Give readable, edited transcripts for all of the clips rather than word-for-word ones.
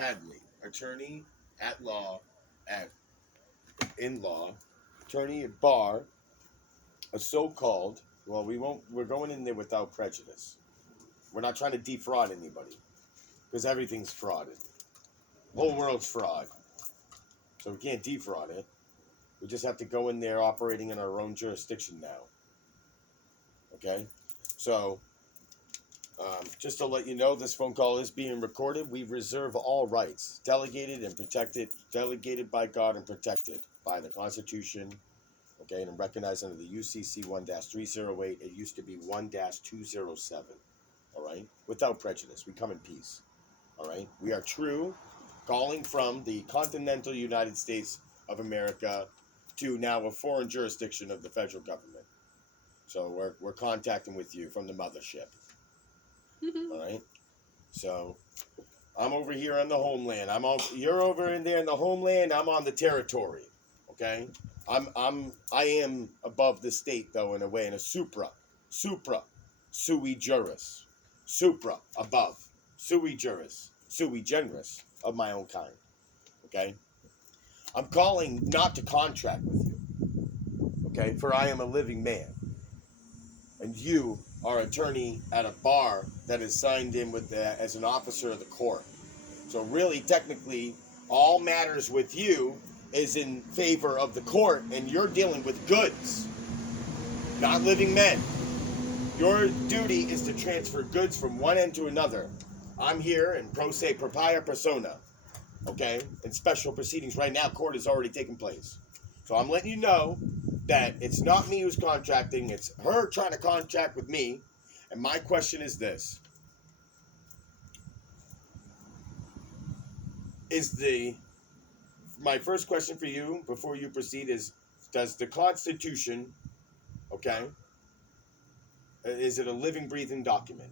Hadley, attorney at law, at in law, attorney at bar, a so-called. Well, we won't. We're going in there without prejudice. We're not trying to defraud anybody because everything's frauded. The whole world's fraud, so we can't defraud it. We just have to go in there operating in our own jurisdiction now. Okay, so just to let you know, this phone call is being recorded. We reserve all rights, delegated and protected, delegated by God and protected by the Constitution. Okay, and recognized under the UCC 1-308. It used to be 1-207. All right, without prejudice. We come in peace. All right, we are true, calling from the continental United States of America to now a foreign jurisdiction of the federal government. So we're contacting with you from the mothership. All right. So I'm over here on the homeland. You're over in there in the homeland. I'm on the territory. Okay. I am above the state though in a way, in a supra, sui juris, supra above, sui juris, sui generis of my own kind. Okay. I'm calling not to contract with you. Okay. For I am a living man. And you are attorney at a bar that is signed in with as an officer of the court. So really, technically, all matters with you is in favor of the court, and you're dealing with goods, not living men. Your duty is to transfer goods from one end to another. I'm here in pro se propria persona, okay? In special proceedings right now, court is already taking place. So I'm letting you know that it's not me who's contracting, it's her trying to contract with me. And my question is this. My first question for you before you proceed is, does the Constitution, okay, is it a living, breathing document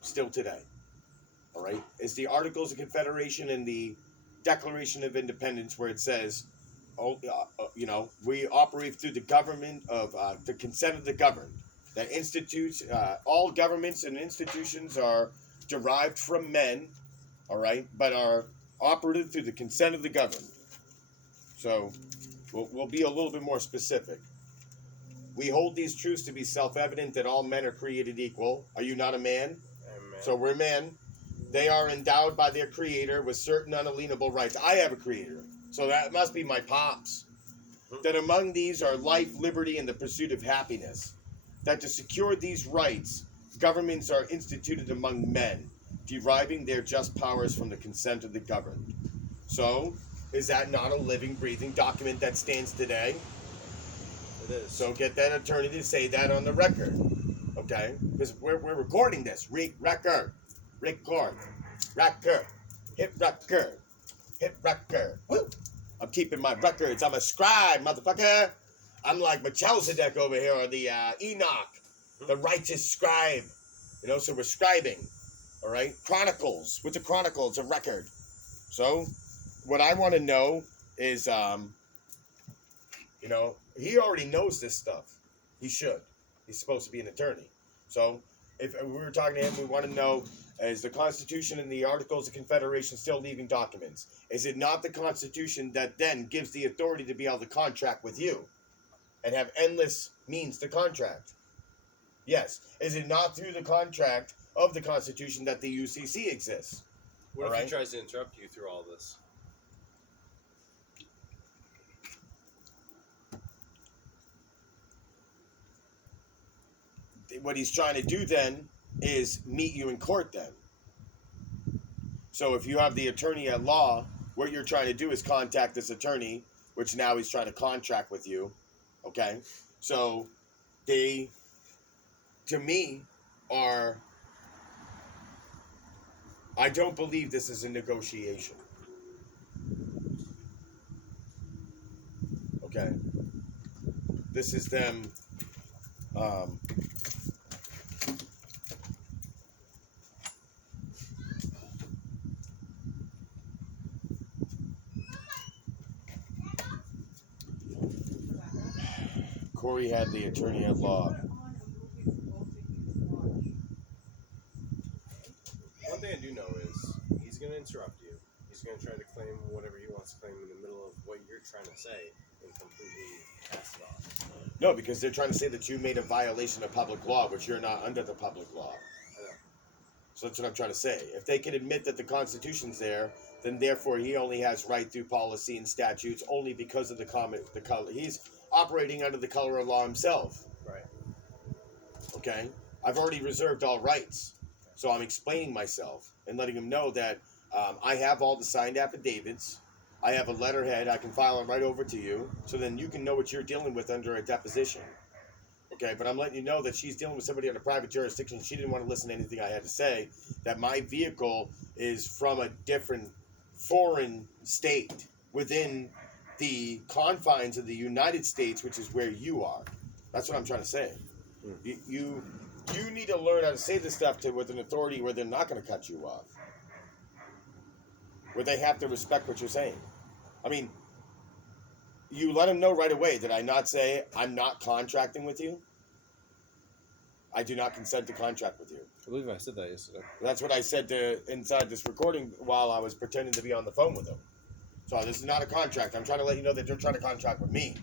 still today? All right? Is the Articles of Confederation and the Declaration of Independence where it says, we operate through the government of the consent of the governed. That institutes, all governments and institutions are derived from men, all right, but are operative through the consent of the governed. So we'll be a little bit more specific. We hold these truths to be self-evident that all men are created equal. Are you not a man? Amen. So we're men. They are endowed by their creator with certain unalienable rights. I have a creator. So that must be my pops. That among these are life, liberty, and the pursuit of happiness. That to secure these rights, governments are instituted among men, deriving their just powers from the consent of the governed. So, is that not a living, breathing document that stands today? It is. So get that attorney to say that on the record. Okay? Because we're recording this. Record. Hit record. Woo! I'm keeping my records. I'm a scribe, motherfucker. I'm like Melchizedek over here, or the Enoch, the righteous scribe. So we're scribing. All right? Chronicles. What's a chronicle? It's a record. So what I want to know is, he already knows this stuff. He should. He's supposed to be an attorney. So if we were talking to him, we want to know, is the Constitution and the Articles of Confederation still living documents? Is it not the Constitution that then gives the authority to be able to contract with you and have endless means to contract? Yes. Is it not through the contract of the Constitution that the UCC exists? What if he tries to interrupt you through all this? What he's trying to do then is meet you in court then. So if you have the attorney at law, what you're trying to do is contact this attorney, which now he's trying to contract with you. Okay? So they, to me, are... I don't believe this is a negotiation. Okay? This is them... Corey had the attorney at law. One thing I do know is he's going to interrupt you. just going to try to claim whatever he wants to claim in the middle of what you're trying to say and completely pass it off. No, because they're trying to say that you made a violation of public law, which you're not under the public law. I know. So that's what I'm trying to say. If they can admit that the Constitution's there, then therefore he only has right through policy and statutes only because of the color. He's operating under the color of law himself. Right. Okay? I've already reserved all rights. So I'm explaining myself and letting him know that I have all the signed affidavits. I have a letterhead. I can file it right over to you. So then you can know what you're dealing with under a deposition. Okay, but I'm letting you know that she's dealing with somebody under private jurisdiction. She didn't want to listen to anything I had to say. That my vehicle is from a different foreign state within the confines of the United States, which is where you are. That's what I'm trying to say. You need to learn how to say this stuff with an authority where they're not going to cut you off. Where they have to respect what you're saying. I mean, you let them know right away that I not say I'm not contracting with you. I do not consent to contract with you. I believe I said that yesterday. That's what I said inside this recording while I was pretending to be on the phone with them. So this is not a contract. I'm trying to let you know that they're trying to contract with me.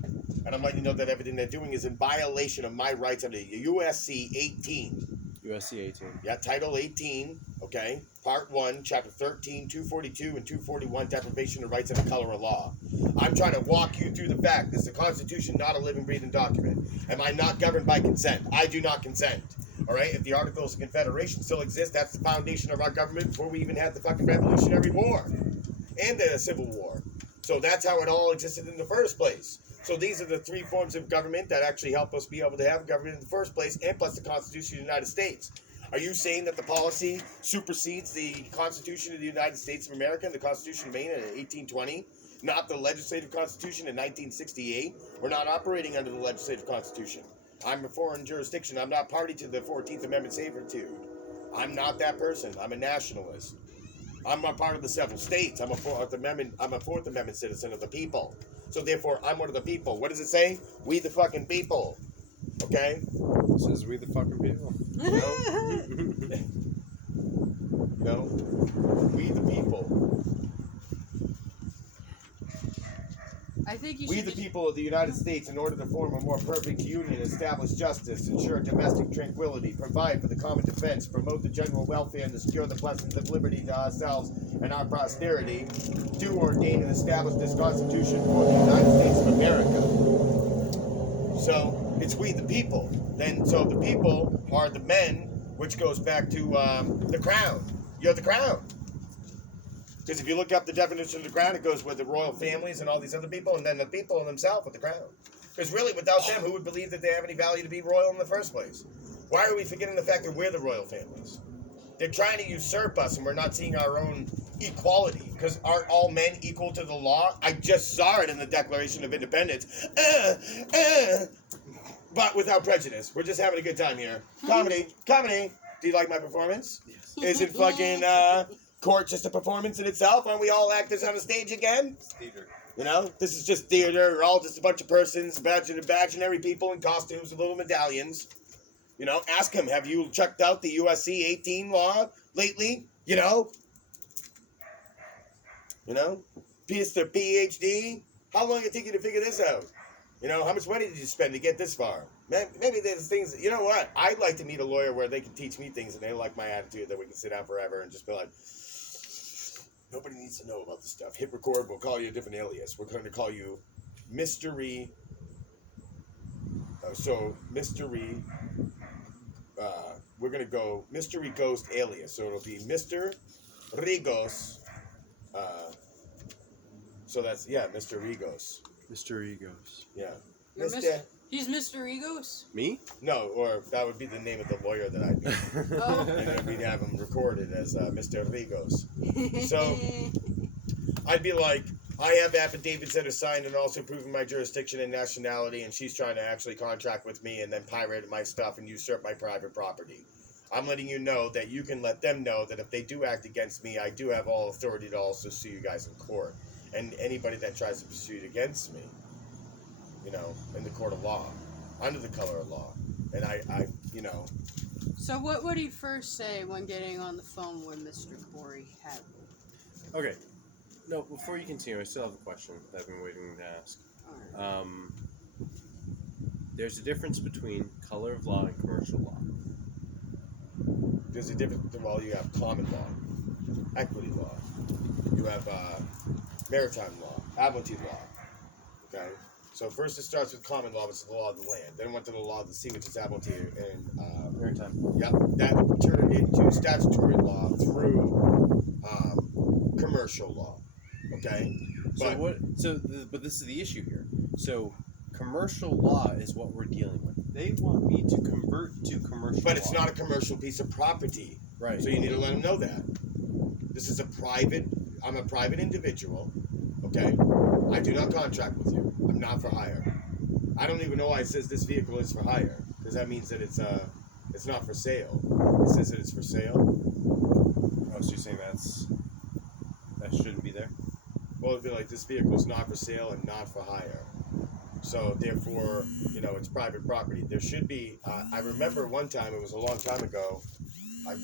And I'm letting you know that everything they're doing is in violation of my rights under USC 18. USC 18. Yeah, Title 18, okay? Part 1, Chapter 13, 242 and 241, deprivation of rights under color of law. I'm trying to walk you through the fact this is the Constitution, not a living, breathing document. Am I not governed by consent? I do not consent. All right? If the Articles of Confederation still exist, that's the foundation of our government before we even had the fucking Revolutionary War and the Civil War. So that's how it all existed in the first place. So these are the three forms of government that actually help us be able to have government in the first place, and plus the Constitution of the United States. Are you saying that the policy supersedes the Constitution of the United States of America and the Constitution of Maine in 1820? Not the legislative constitution in 1968? We're not operating under the legislative constitution. I'm a foreign jurisdiction. I'm not party to the 14th Amendment servitude. I'm not that person. I'm a nationalist. I'm a part of the several states. I'm a Fourth Amendment citizen of the people. So therefore, I'm one of the people. What does it say? We the fucking people. Okay? It says we the fucking people. No? We the people. I think you We should the just- people of the United States, in order to form a more perfect union, establish justice, ensure domestic tranquility, provide for the common defense, promote the general welfare, and secure the blessings of liberty to ourselves and our posterity, do ordain and establish this Constitution for the United States of America. So, it's we the people. So the people are the men, which goes back to the crown. You're the crown. Because if you look up the definition of the crown, it goes with the royal families and all these other people, and then the people themselves with the crown. Because really, without them, who would believe that they have any value to be royal in the first place? Why are we forgetting the fact that we're the royal families? They're trying to usurp us, and we're not seeing our own equality. Because aren't all men equal to the law? I just saw it in the Declaration of Independence. But without prejudice. We're just having a good time here. Comedy. Do you like my performance? Yes. Isn't fucking court just a performance in itself? Aren't we all actors on a stage again? It's theater. You know, this is just theater. We're all just a bunch of persons, imaginary people in costumes with little medallions. You know, ask him, have you checked out the USC 18 law lately? You know, Mr. PhD, how long did it take you to figure this out? You know, how much money did you spend to get this far? Maybe there's things, you know what? I'd like to meet a lawyer where they can teach me things and they like my attitude, that we can sit down forever and just be like, nobody needs to know about this stuff. Hit record, we'll call you a different alias. We're going to call you Mystery. We're going to go Mystery Ghost alias. So it'll be Mr. Rigos. So that's, yeah, Mr. Rigos. Mr. Egos. Yeah. You're Mr. He's Mr. Egos? Me? No, or that would be the name of the lawyer that I'd be. Oh. And then we'd have him recorded as Mr. Rigos. So, I'd be like, I have affidavits that are signed and also proving my jurisdiction and nationality, and she's trying to actually contract with me and then pirate my stuff and usurp my private property. I'm letting you know that you can let them know that if they do act against me, I do have all authority to also sue you guys in court. And anybody that tries to pursue it against me, you know, in the court of law, under the color of law. And I you know. So what would he first say when getting on the phone with Mr. Corey Hadley? Okay. No, before you continue, I still have a question that I've been waiting to ask. Alright. There's a difference between color of law and commercial law. There's a difference. Well, you have common law, equity law. You have maritime law, admiralty law. Okay. So first it starts with common law, which is the law of the land. Then it went to the law of the sea, which is admiralty and Maritime. yep. That turned into statutory law through commercial law. Okay. But But this is the issue here. So commercial law is what we're dealing with. They want me to convert to commercial. but it's law. not a commercial piece of property. Right. So you need to let them know that. This is a private. I'm a private individual. Okay. I do not contract with you. I'm not for hire. I don't even know why it says this vehicle is for hire, because that means that it's not for sale. It says that it's for sale. Oh, so you're saying that shouldn't be there? Well, it'd be like this vehicle is not for sale and not for hire. So therefore, it's private property. There should be. I remember one time, it was a long time ago.